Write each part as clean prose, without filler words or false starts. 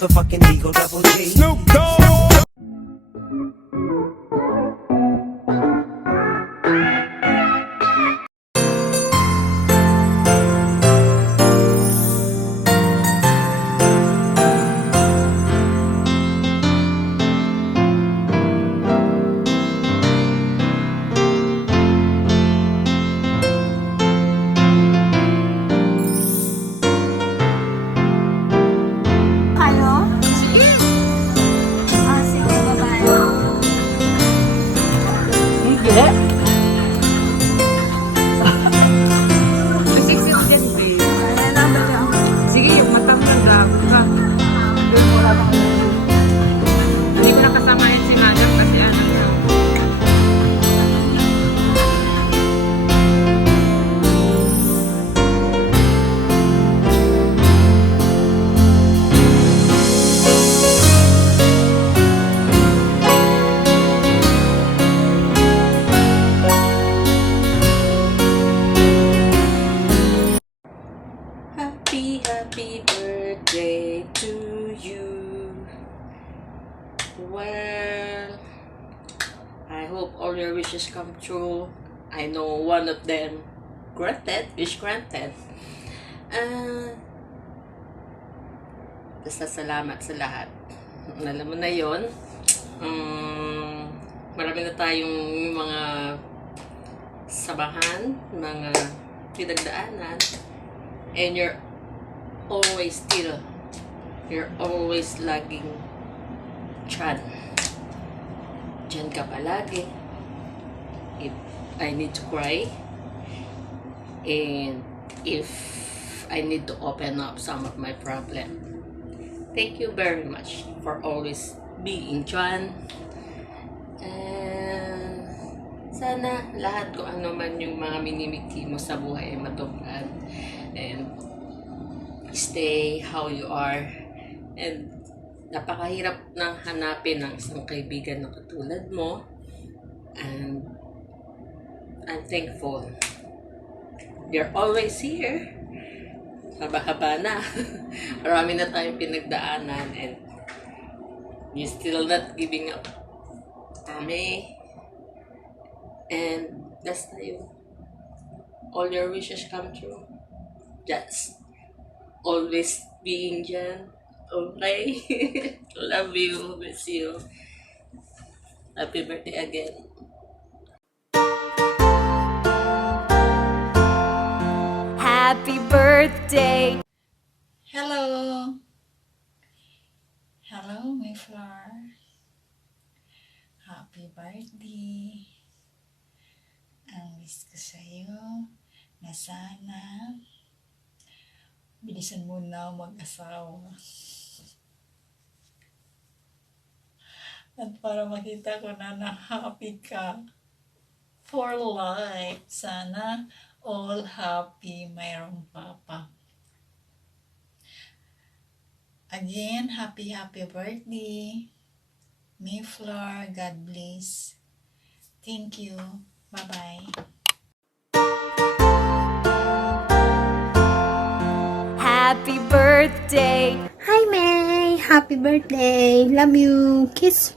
motherfucking Eagle Double G. Snoop Dogg. Kayo? Sige. Ah, sige, bye-bye. Hindi. Masiksi ko dyan, babe. Ayan na, bali ako. Sige, yung matang ganda. Hindi ko nakasama yan si Madam kasi ano siya. Happy birthday to you. Well, I hope all your wishes come true. I know one of them wish granted. Basta salamat sa lahat. Alam mo na yon. Marami na tayong mga sabahan, mga pinagdaanan. And you're always laging Chan. Diyan ka palagi. If I need to cry, and if I need to open up some of my problem. Thank you very much for always being Chan. And sana lahat kung ano man yung mga minimiti mo sa buhay ay matupad. And stay how you are. And napakahirap nang hanapin ng isang kaibigan na katulad mo. And I'm thankful. You're always here. Haba-haba na. Marami na tayong pinagdaanan and you're still not giving up. Kami. And that's tayo. All your wishes come true. Just always being dyan. Okay? Love you. Miss you. Happy birthday again. Happy birthday! Hello! Hello, my flower. Happy birthday! Ang wish ko sa'yo na sana bilisan mo na mag-asawa. At para makita ko na happy ka for life. Sana all happy mayroong papa. Again, happy birthday. Mayflower, God bless. Thank you. Bye-bye. Happy birthday! Hi, May! Happy birthday! Love you! Kiss!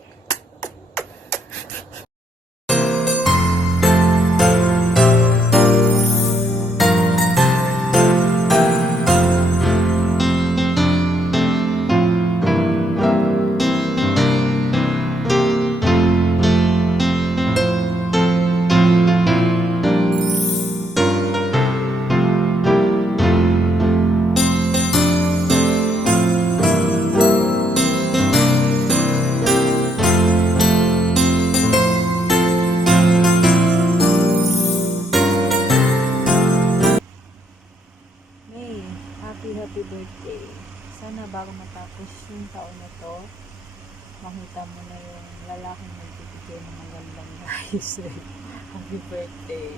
Happy birthday. Sana bago matapos yung taon na to, makita mo na yung lalaking nagbibigay ng magandang ayos. Happy birthday.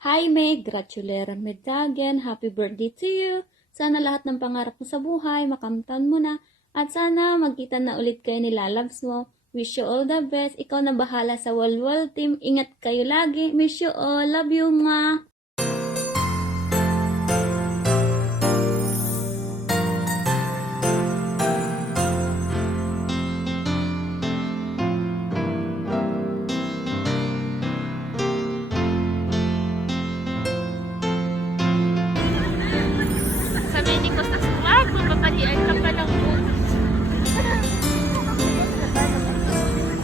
Hi Meg, gratulera medagyan, happy birthday to you. Sana lahat ng pangarap mo sa buhay, makamtan mo na. At sana magkita na ulit kayo ni Lalabs mo. Wish you all the best. Ikaw na bahala sa Walwal team. Ingat kayo lagi. Miss you all. Love you, ma. Sabi ni ko sa swag, mapapalian ka pa lang po.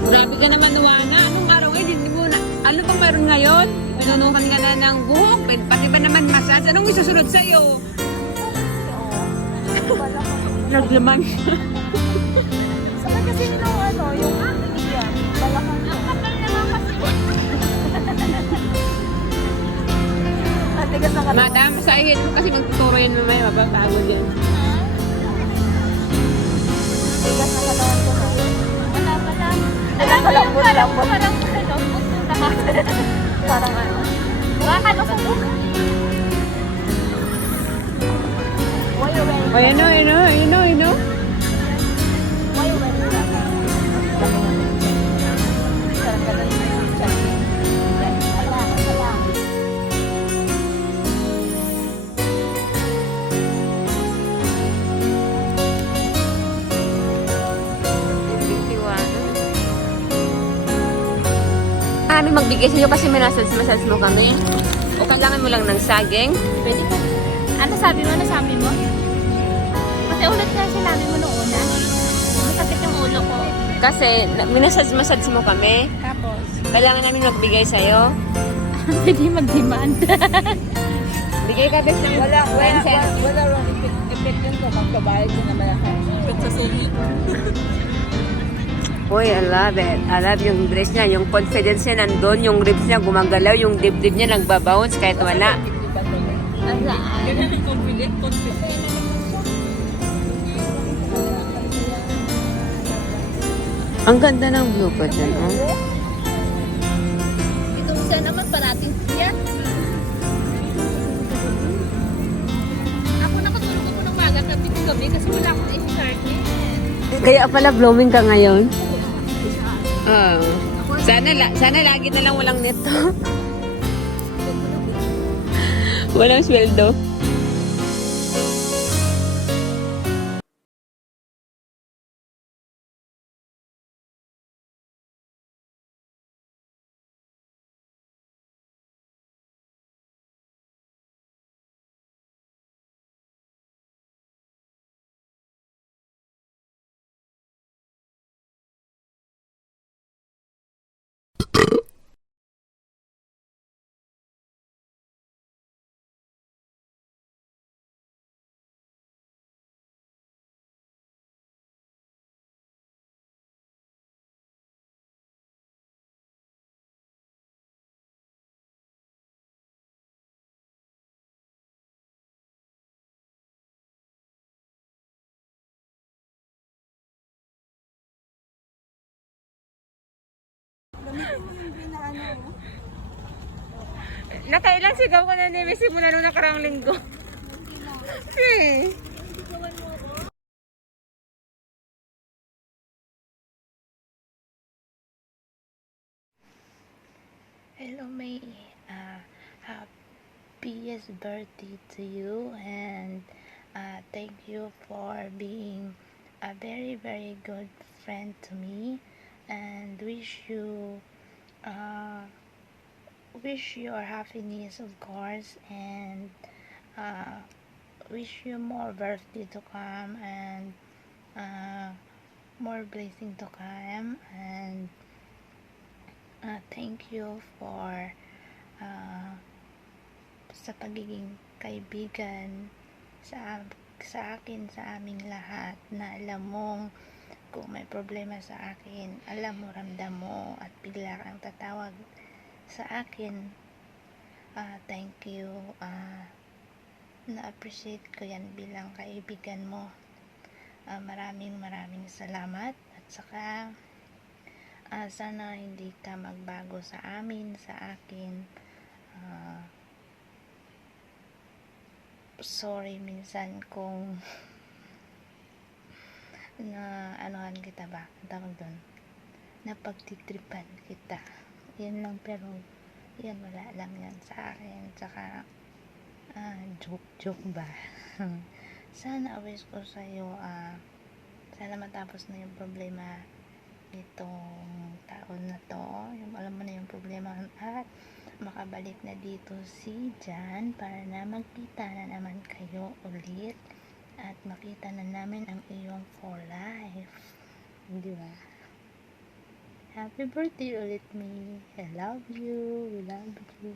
Grabe ka naman, Nuwana. Anong araw ngayon? Hindi mo na. Ano bang meron ngayon? Pinunukan ka na ng buhok. Pati ba naman massage? Anong isusunod sa'yo? Naglaman. Saka kasi nung ano, yung yan, balakang ang kapal naman kasi. Ate ka sa kapal. Madam, sa ihit mo kasi magtuturo yun mamaya. Mapapagod yan. Tigas na katawan ko na. Wala pala. Alam mo yung parang parang ano. Baka ka sa buka. Why you wearing O, yun o, yun o, yun o, yun o. Why you wearing that? Parang ganun yung chat. Wala. Kami magbigay sa iyo kasi minasals mo kami. O kailangan mo lang ng saging. Pwede ka. Ano sabi mo? Kasi ulit nga sinabi mo nung una. Masakit yung ulo ko. Kasi minasals mo kami. Tapos, Kailangan namin magbigay sa iyo. pwede mag-demand. Bigay ka bes ng 1 cent. Wala rin effect yun ko. Magkabayad ko na malaki. Effect sa singit. Uy, I love it. I love yung dress niya. Yung confidence niya nandun. Yung ribs niya gumagalaw. Yung dibdib niya nagbabounce kahit wala. Ganyan yung confident. Ang ganda ng view ko dyan, oh. Ito siya naman parating siya. Ako nakatulog ako ng maga gabi kasi wala akong i-start eh. Kaya pala blooming ka ngayon. Oh. Sana lagi na lang walang nito. Walang sweldo. Nakailang sigaw ko na ni Missy mula nung nakarang linggo. Hello, May. Happiest birthday to you, and thank you for being a very, very good friend to me, and wish your happiness, of course, and wish you more birthday to come, and more blessing to come, and thank you for sa pagiging kaibigan sa akin, sa aming lahat, na alam mong kung may problema sa akin, alam mo, ramdam mo, at bigla kang tatawag sa akin. Thank you. Na-appreciate ko yan bilang kaibigan mo. Maraming salamat, at saka sana hindi ka magbago sa amin, sa akin. sorry minsan kung na anuhan kita ba, ang tawag doon, napagtitripan kita. Yan lang, pero yan, wala lang yan sa akin. Tsaka joke ba. Sana wish ko sa'yo, sana matapos na yung problema itong taon na to, yung alam mo na yung problema, at makabalik na dito si Jan para na magkita na naman kayo ulit at makita na namin ang iyong for life, di ba? Happy birthday ulit, me. I love you. We love you.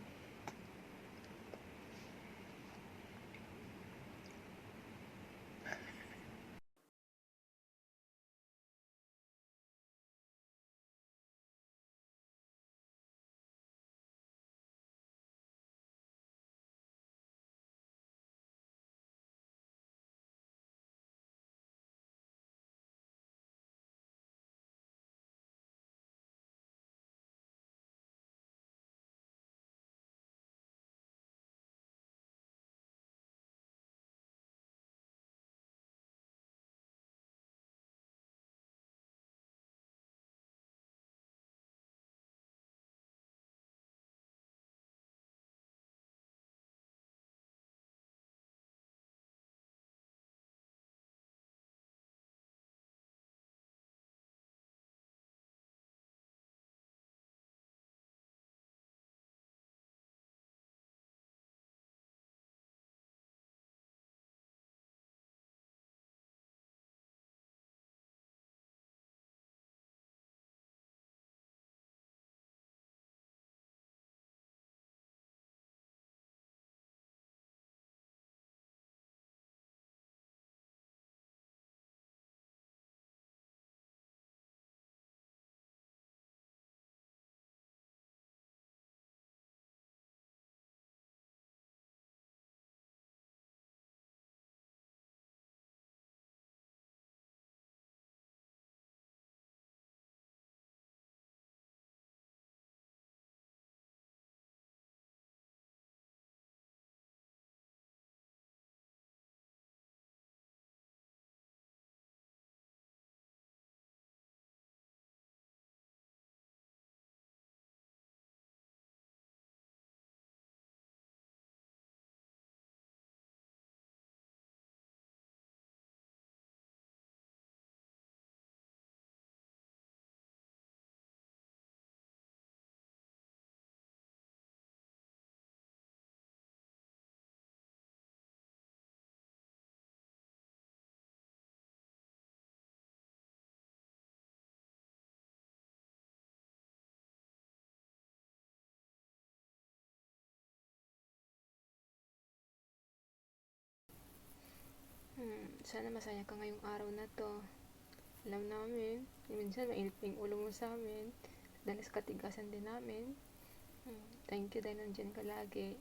Sana masaya ka ngayong araw na to. Alam namin, minsan mainit pa yung ulo mo sa amin. Dalas katigasan din namin. Thank you dahil nandyan ka lagi.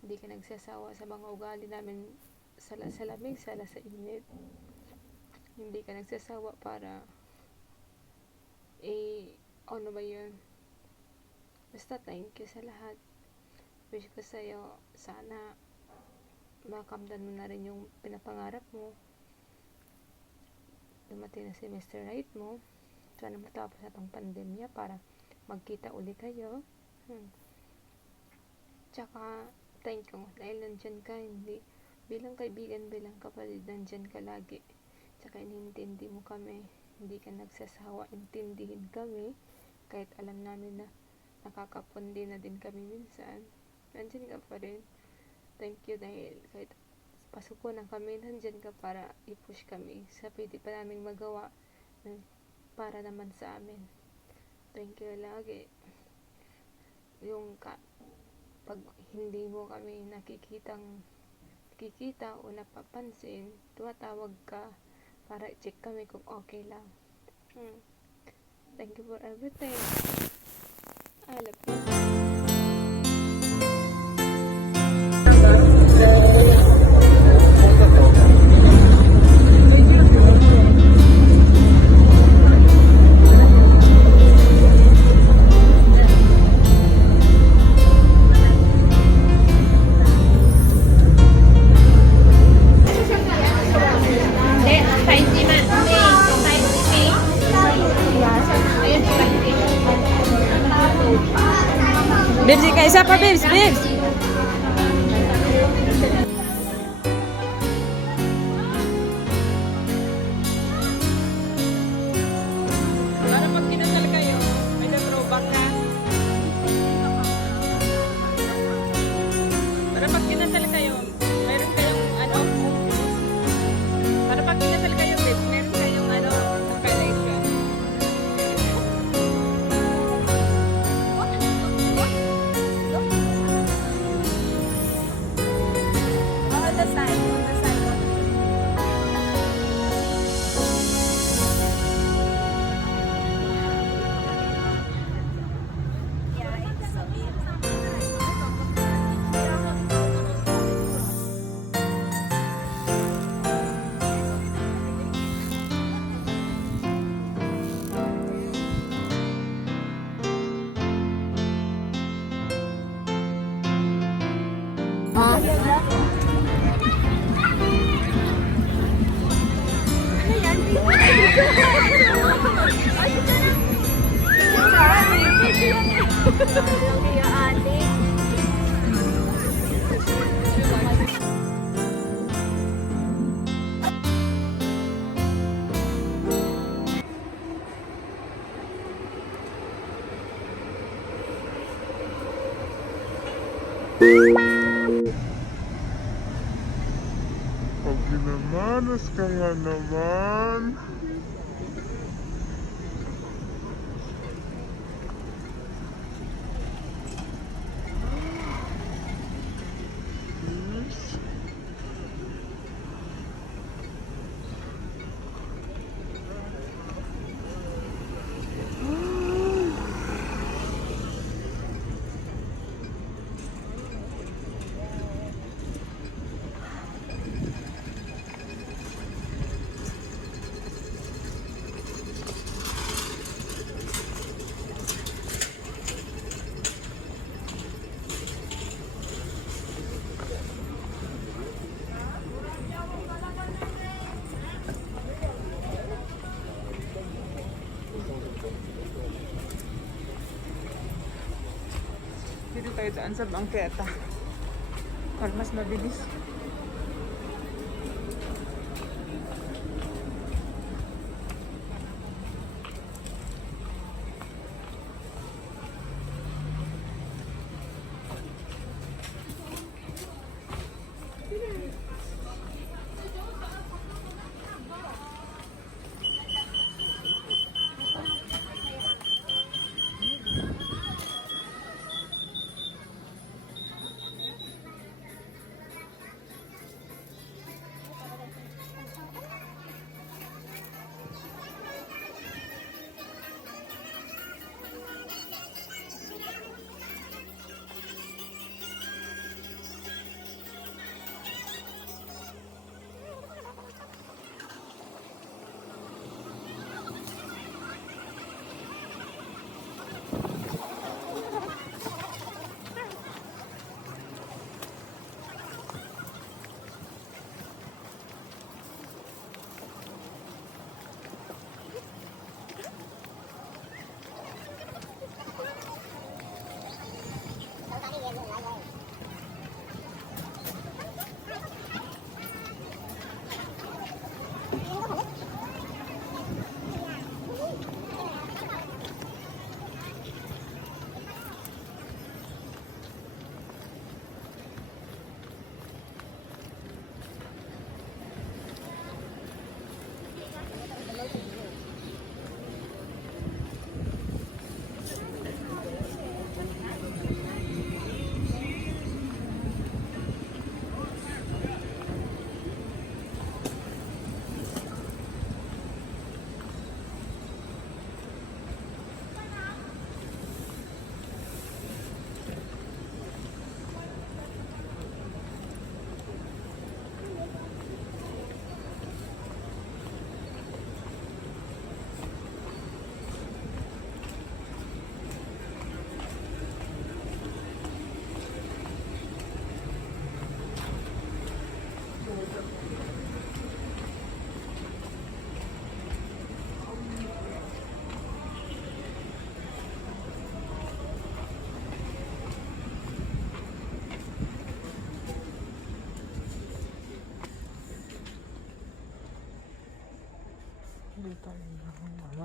Hindi ka nagsasawa sa mga ugali namin, sala sa lamig, sala sa init. Hindi ka nagsasawa para ano ba yun? Basta thank you sa lahat. Wish ko sa'yo, sana makamdan mo na rin yung pinapangarap mo. Dumating na semester right mo. Sana matapos na tong pandemya para magkita uli kayo. Tsaka thank you dahil nandyan ka, hindi bilang kaibigan, bilang kapatid, nandyan ka lagi. Tsaka inintindi mo kami, hindi ka nagsasawa intindihin kami kahit alam namin na nakakapundi na din kami minsan. Nandyan ka pa rin. Thank you dahil kahit pasuko na kami, nandyan ka para i-push kami sa pwede pa namin magawa para naman sa amin. Thank you lagi. Yung pag hindi mo kami nakikita o napapansin, tumatawag ka para i-check kami kung okay lang. Thank you for everything. I love you. Isa pa, babes, babes. Para pag kinasal kayo, may throwback ka. Para pag kinasal kayo, meron kayong ano? Para pag kinasal kayo, babes, meron kayong ano? Compilation. Pag ginamanas ka nga naman. Dito tayo daan sa bangketa. Para mas mabilis.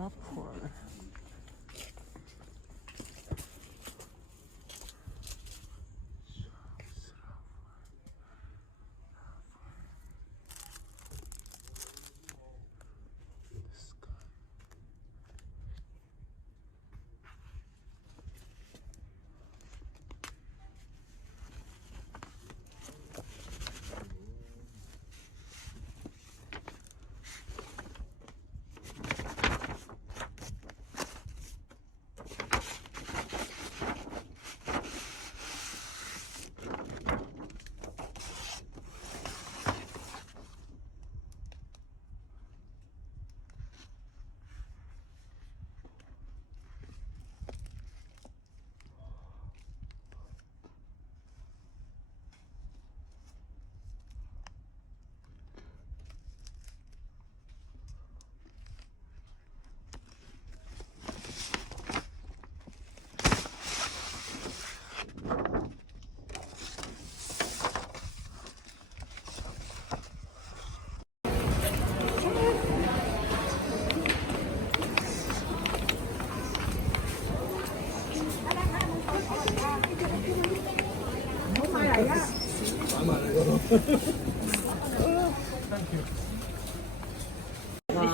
popcorn.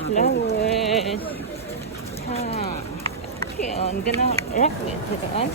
Flowers. Okay, I'm gonna wrap it on.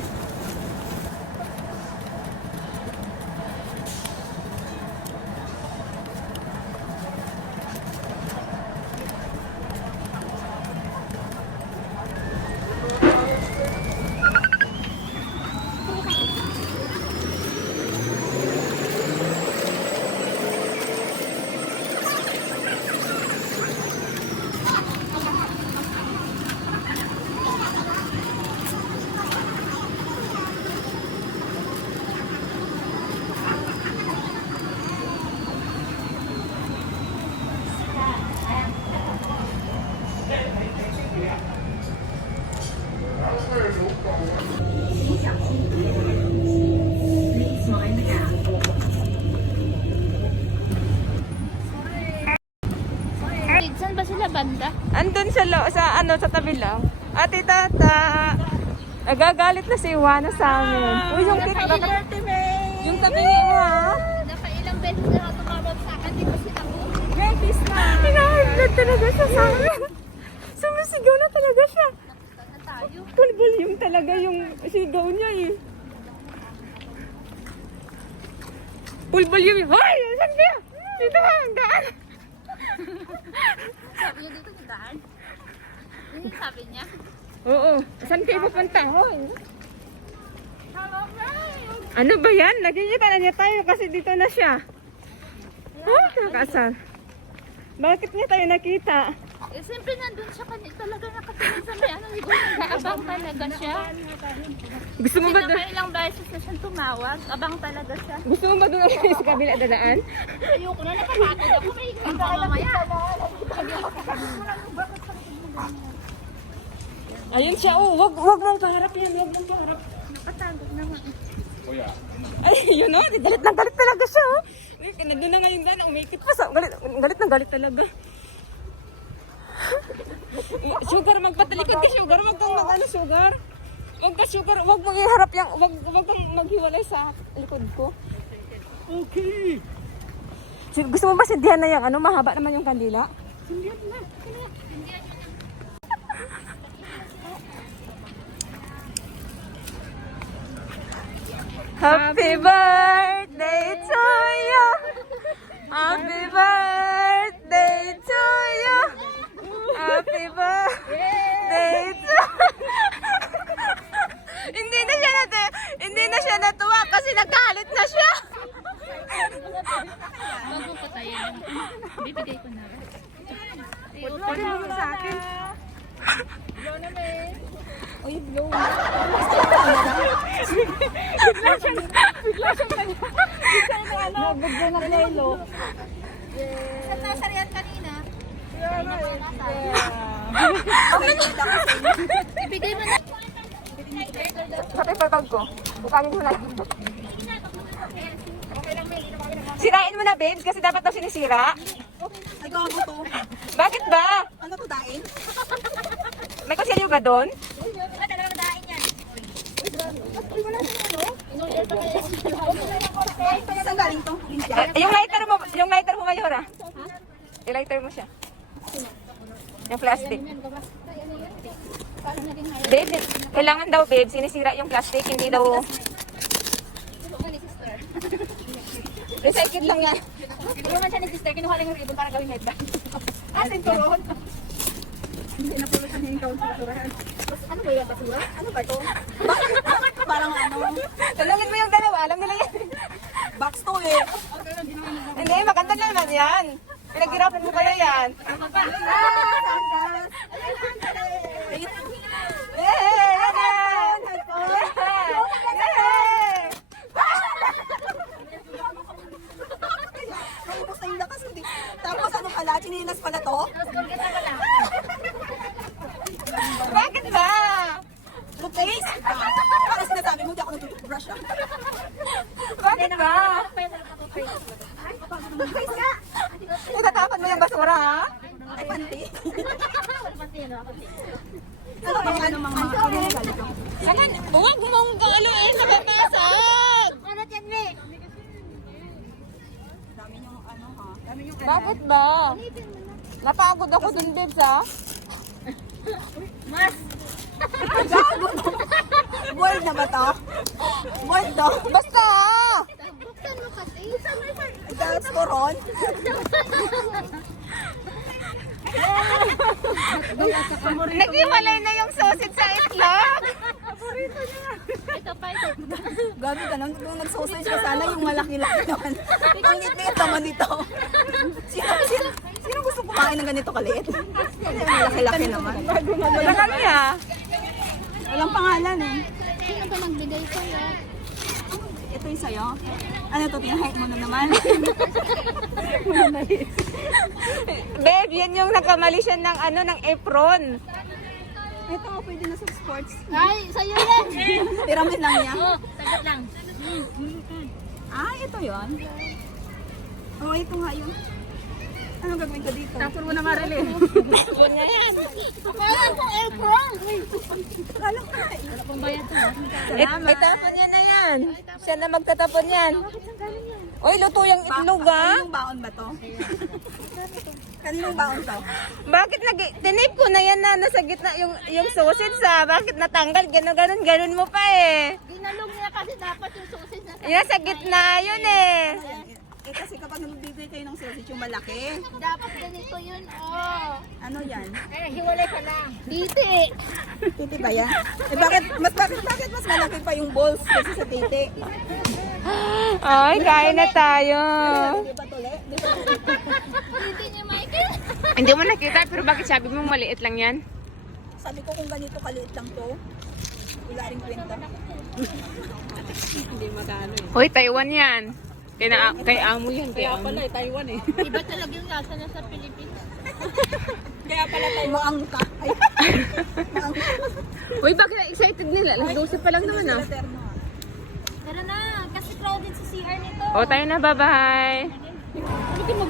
Saan ba sila banda? Andun sa sa tabi lang. Ate Tata. Nagagalit na si Iwana sa amin. Uy, yung yung tabi ni Iwana. Nakailang beses na ako tumawag sa akin, di ba sinagot? Betis na. Hinahalad talaga siya sa amin. Sumisigaw na talaga siya. Na tayo. Full volume talaga yung sigaw niya eh. Full volume. Hoy! Saan ba? Dito ba ang daan? Sabi niya dito sa daan. Yun yung sabi niya. Oo. Saan kayo pupunta? Hoy! Ano ba yan? Nakikita na niya tayo kasi dito na siya. Oh, nakasal. Bakit niya tayo nakita? Eh, siyempre nandun siya kanina talaga nakatingin sa may ano, hindi ko nag-aabang talaga siya. Gusto mo ba doon? Nakailang beses na siyang tumawag, abang talaga siya. Gusto mo ba doon kayo sa kabila dadaan? Ayoko na, nakatakot ako, may ikang pa mamaya. Ayun siya, oh. Wag mong paharap yan. Wag mong paharap. Nakatagod na nga. Ay, yun oh. Galit na galit talaga siya, oh. Ay, nandun na ngayon gana. Umikit pa sa... Galit na galit talaga. Sugar, magpatalikod ka, Sugar. Wag kang mag-ano, Sugar. Wag ka, Sugar. Wag mong iharap yung... Wag kang maghiwalay sa likod ko. Okay. Gusto mo ba sindihan na yung ano? Mahaba naman yung kandila? Happy birthday to you. Happy birthday to you. Happy birthday to Hindi na siya natuwa kasi nagkalit na siya. Wag mo patayin. Bibigay ko na. Pwede mo sa akin. Saan nasa riyan kanina? Ibigay mo na. Sa paper bag ko. Bukangin mo na. Sirain mo na, babes, kasi dapat daw sinisira. Ikaw ako to. Bakit ba? Ano to, daing? May kutsilyo ba doon? Saan galing to? Yung lighter mo, Mayora. I-lighter mo siya. Yung plastic. Babe, kailangan daw, babe, sinisira yung plastic, hindi daw... Recycle lang yan. Hindi naman siya ni sister, kinuha lang yung ribbon para gawing headband. Asin turon. Hindi na pala siya hinikaw sa basurahan. Ano ba yung basura? Ano ba ito? Bakit parang ano? Tanungin mo yung dalawa, alam nila yan. Box to eh. Hindi, maganda naman yan. Pinaghirapan mo pala yan. Naubos na yung lakas. Hindi. Tapos ano pala? Chinilas pala to? Bakit ba? Toothpaste? Para sinasabi mo, di ako nag-toothbrush ah. Bakit ba? Toothpaste ka! Itatapon mo yung basura, ha? Ay, panty. Ano bang ano mga chemical ito? Huwag mong galuin sa papasok! Dami yung ano ha? Dami yung Bakit ba? Napagod ako dun, babes, ha? Board na ba to? Board to? Basta, ha? That's koron? Naghiwalay na yung sausage sa itlog. Gabi ka nang kung nag-sausage ka sana yung malaki-laki naman. Ang liit-liit naman dito. Sino gusto kumain ng ganito kaliit? Yung malaki-laki naman. Sa kanya. Walang pangalan eh. Sino ba nagbigay sa'yo? Ito yung sa'yo? Ano to, pinahit mo na naman? Babe, yan yung nakamali siya ng ano, ng apron. Ito nga pwede na sa sports. Ay, sa'yo yan. Pyramid lang niya. Sagot lang. Ah, ito yon. Oh, ito nga yun. Anong gagawin ko dito? Tapos mo na Marily. Kaya kung apron. Kala ko na Itapon niya na yan. Siya na magtatapon yan. Uy, luto yung itlog, ha? Kaninong baon ba to? Kaninong baon to? Bakit tinip ko na yan na nasa gitna yung sausage, ha? Bakit natanggal? Ganun mo pa, eh. Dinalog niya kasi dapat yung sausage na Yan, sa gitna yun, eh. Eh kasi kapag nagbibigay kayo ng sausage yung malaki, dapat ganito yun. Oh. ano yan? Eh, hiwalay ka lang. Diti. Titi ba yan? Eh bakit mas malaki pa yung balls kasi sa titi? Ay, kain na tayo. Di ba tuli? Di ba Diti niya, Michael. Hindi mo nakita, pero bakit sabi mo maliit lang yan? Sabi ko kung ganito kaliit lang to, wala rin kwenta. Hoy, Taiwan yan. Kay amo yan, kay amo. Taiwan eh. Iba talaga yung lasa na sa Pilipinas. Kaya pala tayo maangka. Ay, maangka. Uy, bakit excited nila? Alas 12 pa lang naman, ah. Tara na, kasi crowded sa CR nito. O, tayo na, bye-bye.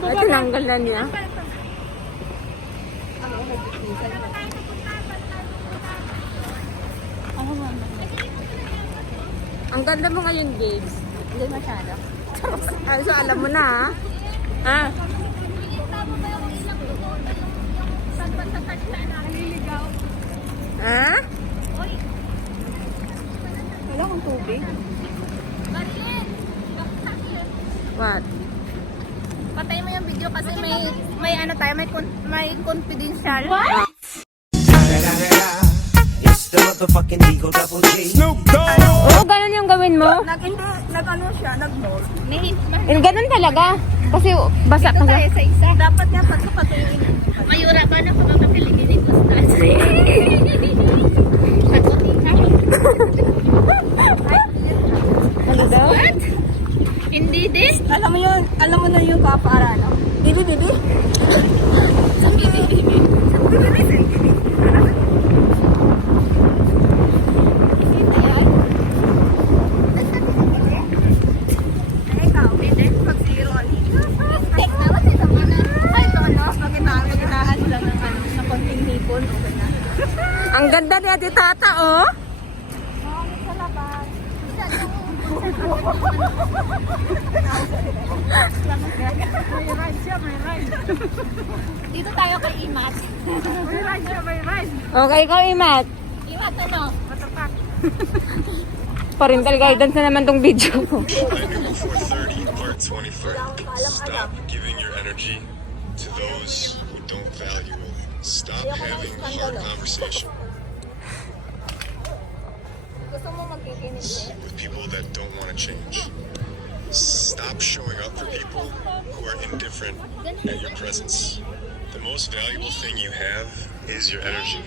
Ay, tinanggal na niya. Ang ganda mo ngayon, babes. Hindi masyado. Ay, so alam mo na, ha? Ha? Ha? Wala akong tubig. What? Patay mo yung video kasi may ano tayo, may confidential. It's the motherfucking Eagle Double G. Oo, ganun yung gawin mo. Nag-ano siya, nag-mold. Ganun talaga. Kasi basa ka. Sa isa. Dapat niya patuloyin. Mayura ba na pagkakapiligin ni Gustas? Ano daw? What? Hindi din? Alam mo na yung kapaara, no? Dili, dili. Sa Pilipinas. oh. Dito tayo kay Imat. Okay, ikaw, Imat. Imat ano? Parental guidance na naman tong video ko. I knew before 30, part 23. Stop giving your energy to those who don't value it. Stop having hard conversation Gusto mo magkikinig eh? with people that don't want to change. Stop showing up for people who are indifferent at your presence. The most valuable thing you have is your energy.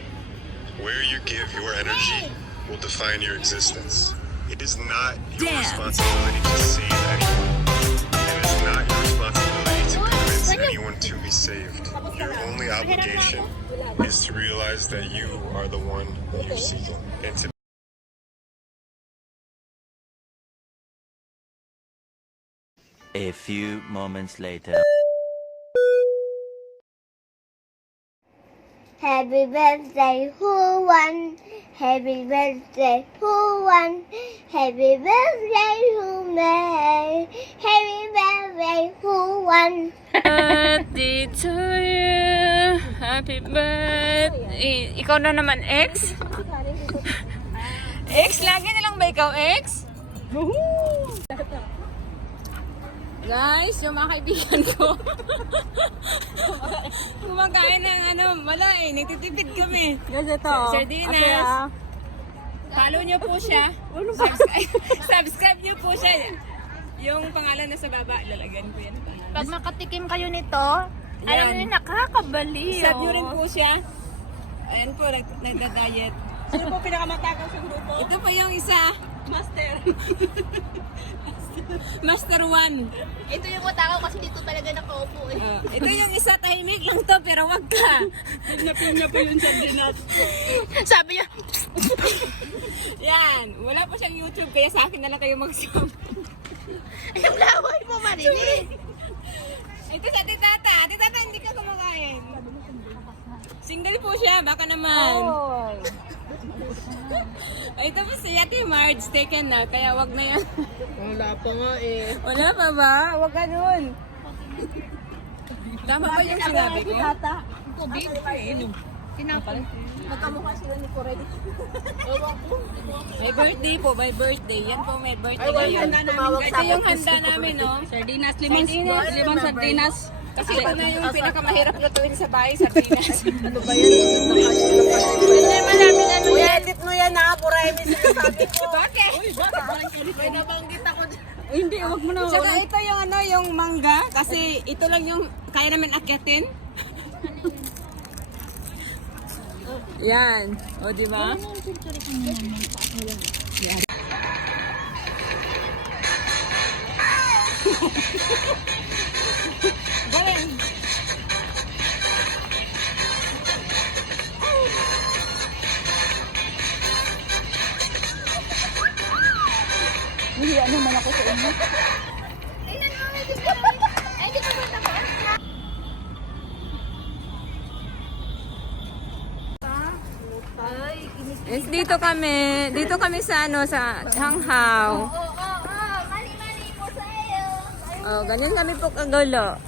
Where you give your energy will define your existence. It is not your responsibility to save anyone. It is not your responsibility to convince anyone to be saved. Your only obligation is to realize that you are the one that you're seeking. And to A few moments later. Happy birthday, who won? Happy birthday, who won? Happy birthday, who may? Happy birthday, who won? Birthday to you. Happy birthday. Ikaw na naman, X? X? Lagi na lang ba ikaw, X? Guys, yung mga kaibigan ko. Kumakain ng malay. Nagtitipid kami. Yes, ito. Sardinas. Follow nyo po siya. Subscribe nyo po siya. Yung pangalan na sa baba, lalagyan ko yan. Pag makatikim kayo nito, alam niyo nakakabaliw. Sub nyo rin po siya. Ayan po, nagda-diet. Sino po pinakamatagal sa grupo? Ito pa yung isa. Master. Master 1. Ito yung matakaw kasi dito talaga nakaupo eh. Ito yung isa, tahimik lang to, pero wag ka. Pinya po yung sardinas. Sabi niya, Yan, wala pa siyang YouTube, kaya sa akin na lang kayo mag-sub. yung laway mo marinig. Ito sa titata. Titata, hindi ka kumakain. Single po siya, baka naman. Ito po si Ate Marge, taken na, kaya wag na yan. Wala pa nga eh. Wala pa ba? Wag ka nun. Tama ba yung sinabi ko? Magkamukha sila ni Corey. May birthday po, may birthday. Yan po, may birthday Ay, ngayon. Ito yung handa namin, no? Sardinas, limang sardinas. Kasi ito na yung pinakamahirap lutuin sa bahay, sardinas. Ano ba yan? Hindi man namin ano yan. Edit mo yan ha, puray mo sinasabi ko. Bakit? May nabanggit ako. Hindi, wag mo na. Saka ito yung yung mangga, kasi ito lang yung kaya namin akyatin. Yan. O, di ba? Yan. Galing. Hindi, ano man ako sa inyo. Tingnan mo, may gusto mo. Ay, di ko ba tapos? Yes, dito kami sa sa Hanghaw. Mali-mali po sa iyo. Oh, ganyan kami po kagulo.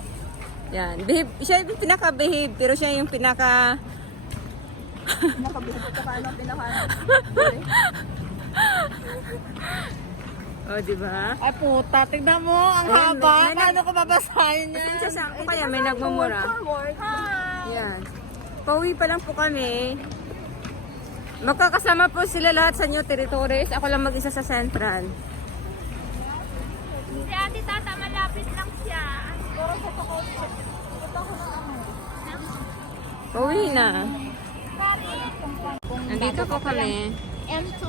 Yan, behave, siya yung pinaka-behave, pero siya yung pinaka Oh, di ba? Ay puta, tignan mo, ang haba. Paano ko babasahin yan? Siya sa kaya may nagmumura. Yan. Pauwi pa lang po kami. Magkakasama po sila lahat sa New Territories. Ako lang mag-isa sa Central. Si Ate Tata, malapit lang siya. Pauwi na. Nandito po kami. M2.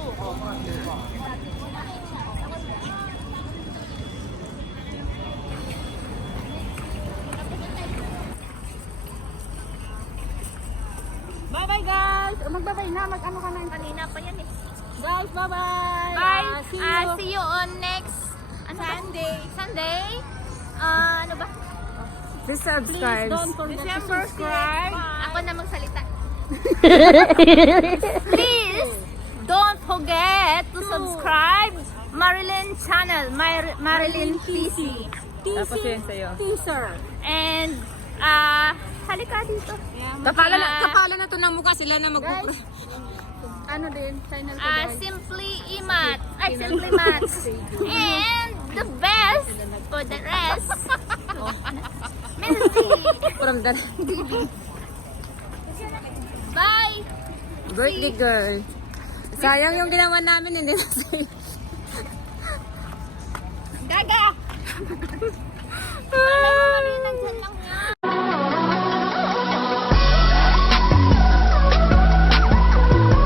Bye-bye guys! O magbabay na, mag-ano ka na. Kanina pa yan eh. Guys, bye-bye! Bye! See you! See you on next Sunday. Sunday? Ano ba? Please subscribe. Don't forget to December subscribe. 6. Ako na magsalita. Please forget to subscribe Marilyn channel, Marilyn PC. Tapos yun sa'yo. Teaser. And, halika dito. Kapala na to ng mukha sila na Guys, ano din, channel ko guys. Simply Imat. Ay, Simply Mats. And the best for the rest. Merci. From the Bye. birthday girl. Sayang yung ginawa namin, hindi na sa'yo. Gaga.